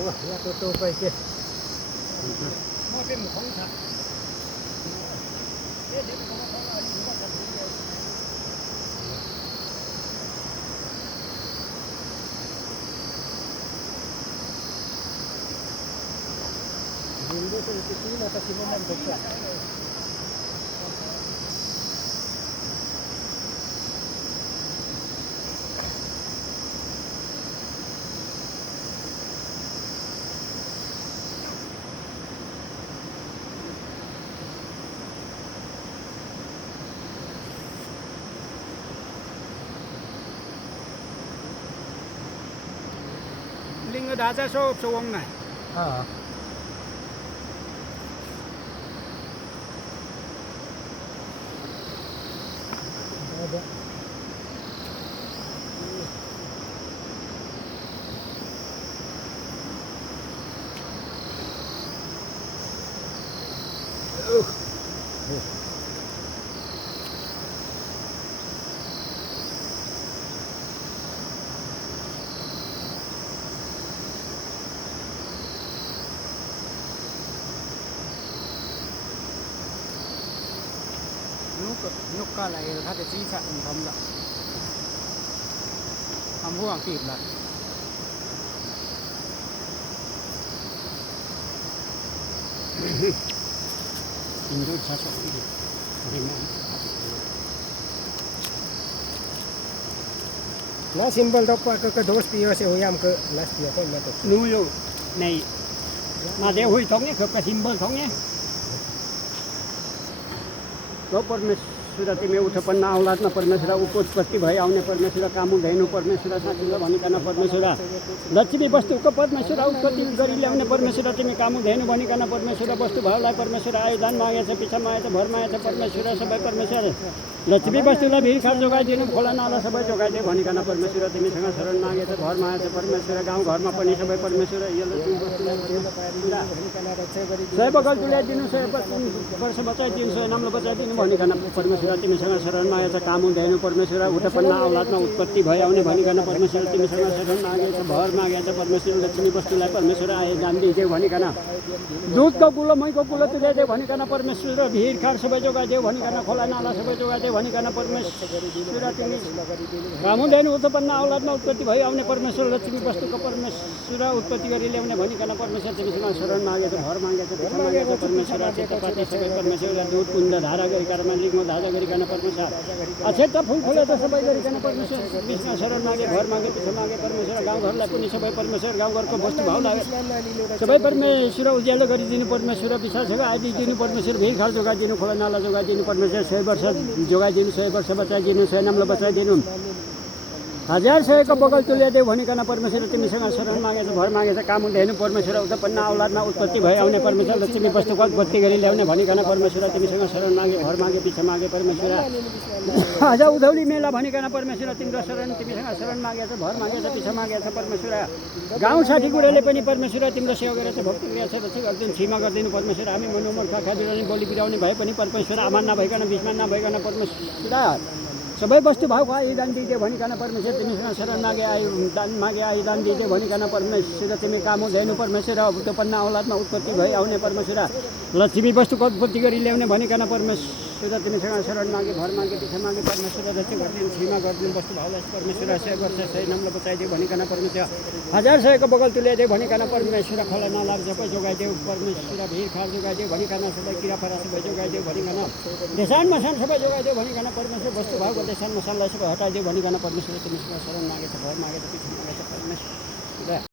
यहाँको टोपै के म पनि खुवाउँछ Hindi ko ito kasi naman basta. Linggo ढाँचा सोवङ ना nút ca lại它的基础唔同啦，含糊行掂啦。Indo sasok ini, nó symbol đó qua cái dos pios sẽ huyam cái last pios cái mà tục. Nuyo này mà để huy thống nhé, cái symbol thống nhé. Đó परमेश्वर तिमी उत्पन्न औलादमा परमेश्वर उपस्थिति भई आउने परमेश्वर कामु धैनु परमेश्वर साथीले भनिकन परमेश्वर लक्ष्मी वस्तुको परमेश्वर उत्पत्ति गरी ल्याउने परमेश्वर तिमी कामु धैनु भनिकन परमेश्वर वस्तु भावलाई परमेश्वर आयोजन मागेछ पिछा मागेछ भर मागेछ परमेश्वर सबै परमेश्वर लक्ष्मी वस्तुलाई भिरखार जोगाइदिनु खोला नाला सबै जोगाइदिनु भनिकन परमेश्वर तिमीसँग शरण मागेछ भर मागेछ परमेश्वर गाउँ घरमा पनि सबै परमेश्वर सय बगल तुल्याइदिनु सय वर्ष बचाइदिनु सय नामले बचाइदिनु भनिकन परमेश्वर तिमीसँग शरण मागेछ काम हुँदैन परमेश्वर उत्पन्न औलादमा उत्पत्ति भई आउने भनिकन परमेश्वर तिमीसँग शरण मागेछ भर मागेछ परमेश्वर लक्ष्मी वस्तुलाई परमेश्वर आए दान दिइदेऊ भनिकन दुधको कुलो मैको कुलो तुल्याइदेऊ भनिकन परमेश्वर भिरखार सबै जोगाइदेऊ भनिकन खोला नाला सबै जोगाइदेऊ भनिकन परमेश्वर तिमी काम हुँदैन उत्पन्न औलादमा उत्पत्ति भई आउने परमेश्वर लक्ष्मी वस्तुको परमेश्वर उत्पत्ति गरी ल्याउने भनिकन परमेश्वर तिमीसँग शरण मागेछ भर मागेछ परमेश्वर क्षेत्रपाती सबै परमेश्वर दुध कुण्ड धारा गरिकन लिङ्गो धारा गरिकन परमेश्वर अक्षेत्र फुल फुले त सबै गरिकन परमेश्वर बिचमा शरण मागे घर मागे पिछा मागे परमेश्वर गाउँघरलाई पनि सबै परमेश्वर गाउँघरको वस्तु भाउ लागे सबै परमेश्वर उज्यालो गरिदिनु परमेश्वर विश्वासको आइदिनु परमेश्वर भिरखार जोगाइदिनु खोला नाला जोगाइदिनु परमेश्वर 100 वर्ष जोगाइदिनु 100 वर्ष बचाइदिनु 100 नामले बचाइदिनु हजार सयको बगल तुल्याइदेऊ भनिकन परमेश्वर तिमीसँग शरण मागेछ भर मागेछ काम हुँदैन परमेश्वर उत्पन्न औलादमा उत्पत्ति भई आउने परमेश्वर लक्ष्मी वस्तुको उत्पत्ति गरी ल्याउने भनिकन परमेश्वर तिमीसँग शरण मागे भर मागे पिछा मागे परमेश्वर आज उधौली मेला भनिकन परमेश्वर तिम्रो शरण तिमीसँग शरण मागेछ भर मागेछ पिछा मागेछ परमेश्वर गाउँ साथी गुरुले पनि परमेश्वर तिम्रो सेवा गरेछ भक्ति गरेछ रक्षा गरिदिनु क्षमा गरिदिनु परमेश्वर हामी मनोमन खाखा बिराउने बलि बिराउने भए पनि परमेश्वर आमान नभइकन बिचमा नभइकन परमेश्वर सबै वस्तु भावको आयोदान दिइदेऊ भनिकन परमेश्वर तिमीसँग शरण मागे आयोदान दिइदेऊ भनिकन परमेश्वर तिमी काम हुँदैन परमेश्वर उत्पन्न औलादमा उत्पत्ति भई आउने परमेश्वर लक्ष्मी वस्तुको उत्पत्ति गरी ल्याउने भनिकन परमेश्वर तिमीसँग शरण मागे भर मागे पिछा मागे परमेश्वर रक्षा गरिदिनु क्षमा गरिदिनु वस्तु भावलाई परमेश्वर 100 वर्ष 100 नामले बचाइदेऊ भनिकन परमेश्वर हजार सयको बगल तुल्याइदेऊ भनिकन परमेश्वर खोला नाला सबै जोगाइदेऊ परमेश्वर भिरखार जोगाइदेऊ भनिकन सबै किराफरा सबै जोगाइदेऊ भनिकन देशान मसान सबै जोगाइदेऊ भनिकन परमेश्वर वस्तु भावको देशान मसानलाई सबै हटाइदेऊ भनिकन परमेश्वर तिमीसँग शरण मागेछ भर मागेछ पिछा मागेछ परमेश्वर